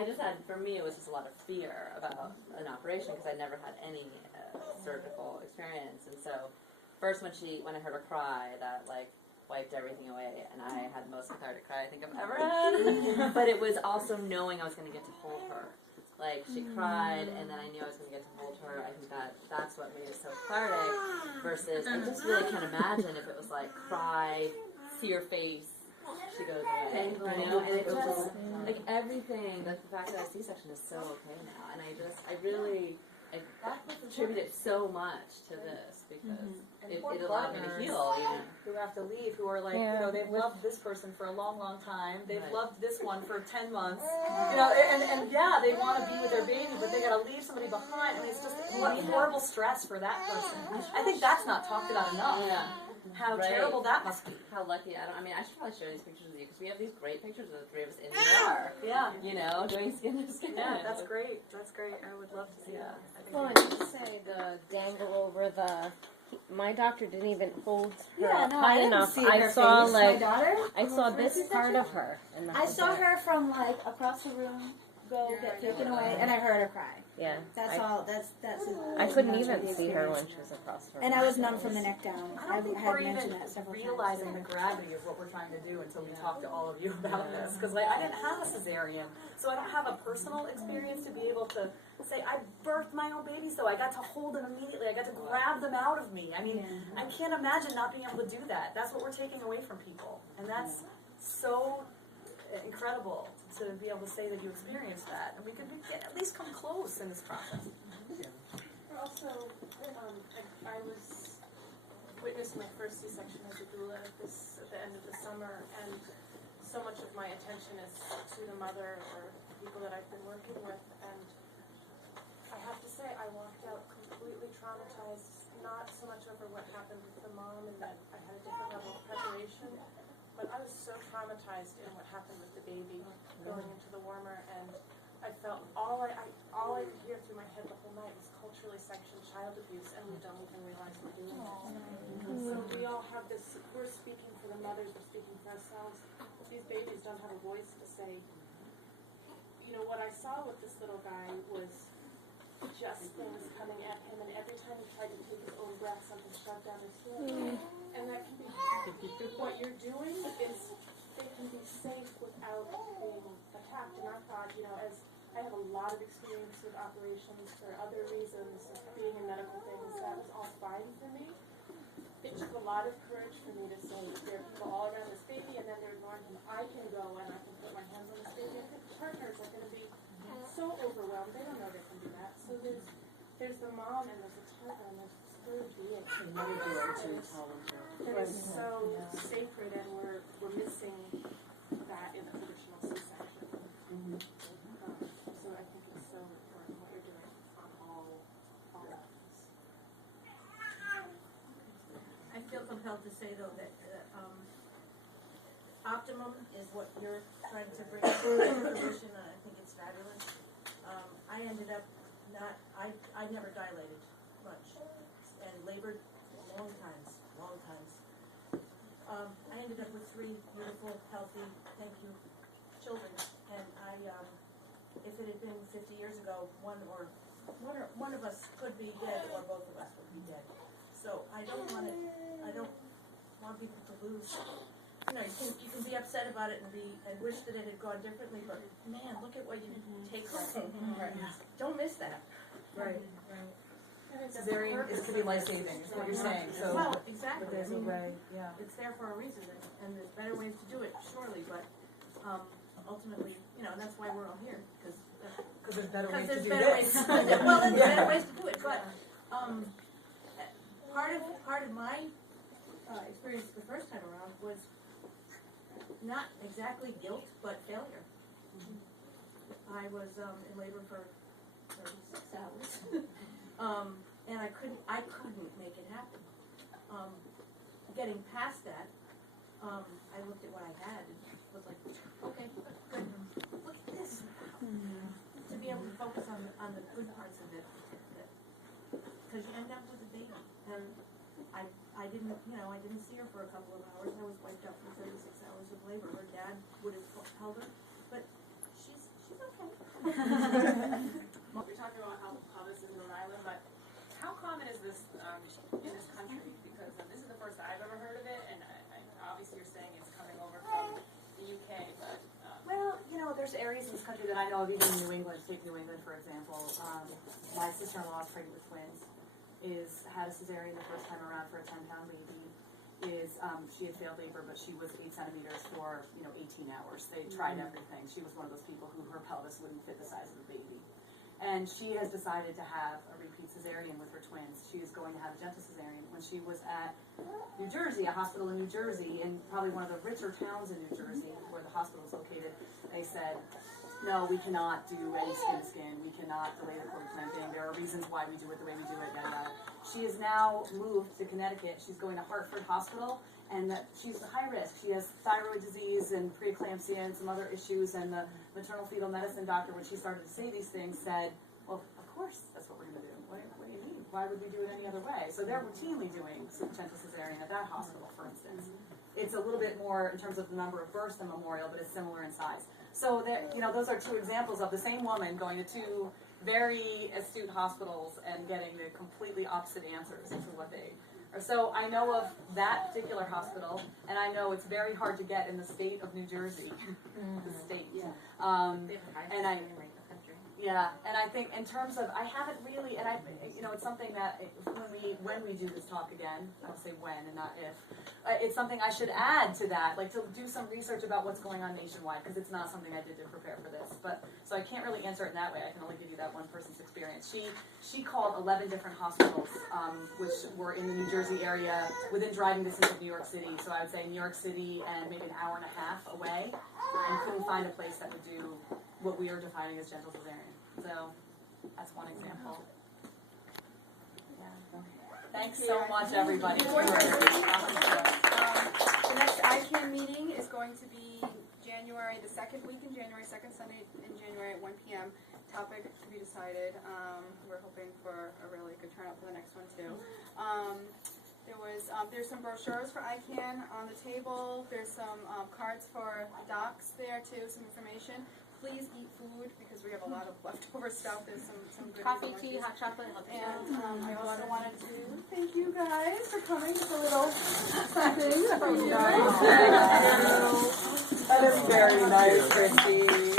I just had, for me, it was just a lot of fear about an operation because I never had any surgical experience. And so, first when I heard her cry, that like wiped everything away, and I had the most cathartic cry I think I've ever had. But it was also knowing I was going to get to hold her. Like, she cried, and then I knew I was going to get to hold her. I think that's what made it so cathartic, versus I just really can't imagine if it was like, cry, see her face, she goes away, you know, and it just, like, everything, like, the fact that I C-section is so okay now, and I really attribute it so much to this, because it allowed me to heal, you know. Who have to leave, who are like, you know, they've loved this person for a long, long time, they've loved this one for 10 months, you know, and yeah, they want to be with their baby, but they gotta leave somebody behind. I mean, it's just, what horrible stress for that person. I think that's not talked about enough. Yeah. How terrible that must be. How lucky. I should probably share these pictures with you, because we have these great pictures of the three of us in the ER. Yeah. You know, doing skin to skin. Yeah, that's great. That's great. I would love to see that. Well, and you say the dangle over the. My doctor didn't even hold her high enough. I saw like I saw this part of her. I saw her from like across the room get taken away, and I heard her cry. Yeah. That's all. That's. I couldn't even see her when she was across the room. And I was numb from the neck down. I don't think had we're even mentioned that several realizing times. the gravity of what we're trying to do until we talk to all of you about this. Because like, I didn't have a cesarean, so I don't have a personal experience to be able to say, I birthed my own babies, so I got to hold them immediately. I got to grab them out of me. I mean, I can't imagine not being able to do that. That's what we're taking away from people. And that's so incredible to be able to say that you experienced that. And we could at least come close in this process. Also, I was witnessing my first C-section as a doula at the end of the summer, and so much of my attention is to the mother or people that I've been working with, and I have to say I walked out completely traumatized, not so much over what happened with the mom and that I had a different level of preparation, but I was so traumatized in what happened with the baby going into the warmer, and I felt all I could hear through my head the whole night was culturally sanctioned child abuse, and we don't even realize we're doing it. So we all have this, we're speaking for the mothers, we're speaking for ourselves. These babies don't have a voice to say, you know, what I saw with this little guy was just things coming at him, and every time he tried to take his own breath, something shoved down his throat. And that can be, what you're doing is, they can be safe without being attacked. And I thought, you know, as I have a lot of experience with operations for other reasons, being in medical things, that was all fine for me. It took a lot of courage for me to say, there are people all around this baby, and then they're ignoring him. I can go and I can put my hands on this baby. I think partners are going to be so overwhelmed. They don't know they can do that. So there's the mom, and there's the partner, and there's this third being. That is so sacred, and we're missing that in the traditional C-section. So I think it's so important what you're doing on all levels. I feel compelled to say, though, that optimum is what you're trying to bring to fruition, and I think it's fabulous. I ended up I never dilated much and labored long times. I ended up with 3 beautiful, healthy, thank you, children, and if it had been 50 years ago, one of us could be dead, or both of us would be dead. So I don't want people to lose. You know, you can be upset about it and wish that it had gone differently, but man, look at what you take from it. Don't miss that. Right. Cesarean is to be life-saving, is what you're saying. So, well, exactly. There's a way, yeah. It's there for a reason, and there's better ways to do it, surely, but ultimately, you know, and that's why we're all here, because there's better ways to do this. Well, there's better ways to do it, but part of my experience the first time around was not exactly guilt, but failure. I was in labor for 36 hours. And I couldn't make it happen. Getting past that, I looked at what I had and was like, okay, good. Look at this. To be able to focus on the good parts of it, because you end up with a baby, and I didn't see her for a couple of hours. I was wiped out from 36 hours of labor. Her dad would have held her, but she's okay. We're talking about how this is in Rhode Island, but how common is this in this country? Because this is the first I've ever heard of it, and obviously you're saying it's coming over from the UK, but... Well, you know, there's areas in this country that I know of, even in New England. Take New England, for example. My sister-in-law is pregnant with twins, had a cesarean the first time around for a 10-pound baby. She had failed labor, but she was 8 centimeters for 18 hours. They tried everything. She was one of those people who her pelvis wouldn't fit the size of a baby. And she has decided to have a repeat cesarean with her twins. She is going to have a gentle cesarean. When she was at New Jersey, a hospital in New Jersey, in probably one of the richer towns in New Jersey, where the hospital is located, they said, no, we cannot do any skin-to-skin. We cannot delay the cord clamping. There are reasons why we do it the way we do it, yada, yada. She has now moved to Connecticut. She's going to Hartford Hospital, and she's high risk. She has thyroid disease and preeclampsia and some other issues, and the maternal fetal medicine doctor, when she started to say these things, said, well, of course that's what we're going to do. What do you mean? Why would we do it any other way? So they're routinely doing gentle cesarean at that hospital, for instance. It's a little bit more in terms of the number of births than Memorial, but it's similar in size. So those are 2 examples of the same woman going to 2 very astute hospitals and getting the completely opposite answers to what they are. So I know of that particular hospital, and I know it's very hard to get in the state of New Jersey. The state. And I think in terms of, I haven't really, and it's something that when we do this talk again, I'll say when and not if, it's something I should add to that, like to do some research about what's going on nationwide, because it's not something I did to prepare for this. But so I can't really answer it in that way. I can only give you that one person's experience. She called 11 different hospitals, which were in the New Jersey area within driving distance of New York City. So I would say New York City and maybe an hour and a half away, and couldn't find a place that would do what we are defining as gentle cesarean. So that's one example. Yeah. Thanks so much, everybody. The next ICAN meeting is going to be January, the second week in January, second Sunday in January at 1 p.m. Topic to be decided. We're hoping for a really good turnout for the next one too. There's some brochures for ICAN on the table. There's some cards for docs there too, some information. Please eat food because we have a lot of leftover stuff. There's some good Coffee, tea, hot chocolate, and I also wanted to thank you guys for coming. Just a little something from you guys. That is very nice, Christy.